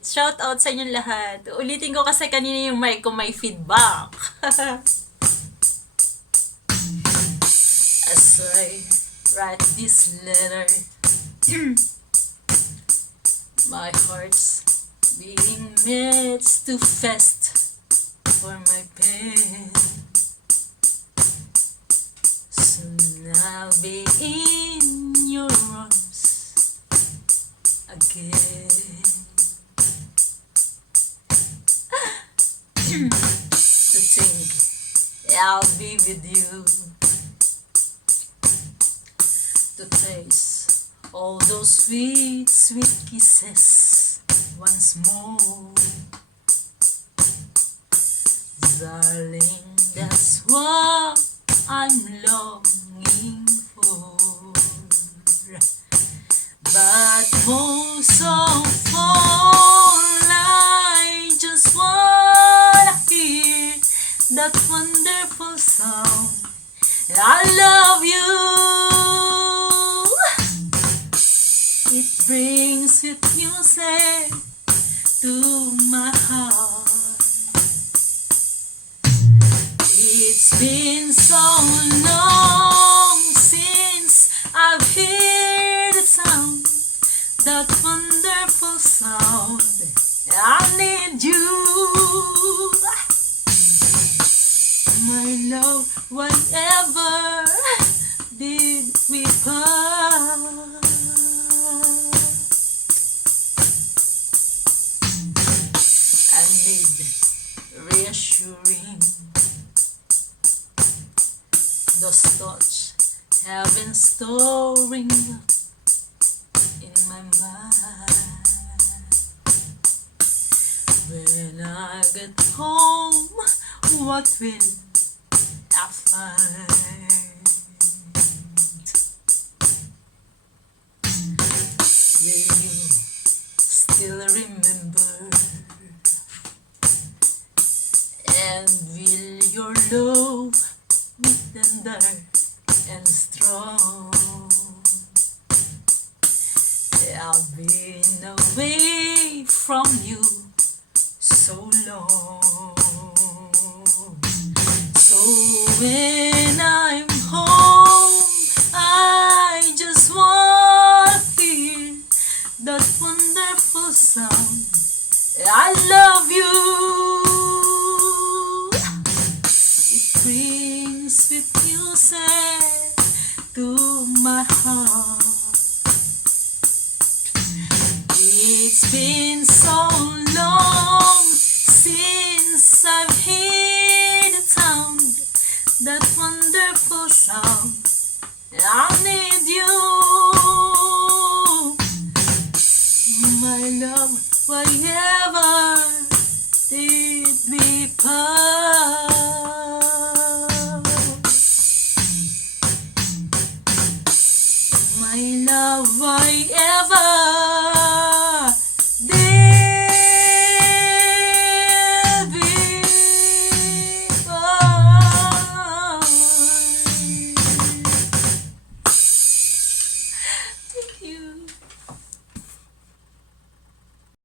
ulit. Shout out sa inyong lahat. Ulitin ko kasi kanina yung mic ko may feedback. As I write this letter, my heart's being made too fast for my pain. Soon I'll be in your arms again. To think I'll be with you, to taste all those sweet, sweet kisses once more. Darling, that's what I'm longing for. But most of all, I just wanna hear that wonderful sound. I love you. It brings sweet music to my heart. It's been so long since I've heard the sound, that wonderful sound. I need you, my love, whatever did we part. I need reassuring, those thoughts have been storing up in my mind. When I get home, what will I find? Will you still remember? And will your love be tender and strong? I've been away from you so long. So when I'm home, I just want to hear that wonderful sound. I love you. It brings sweet music to my heart. It's been so long since I've heard the sound, that wonderful sound. I need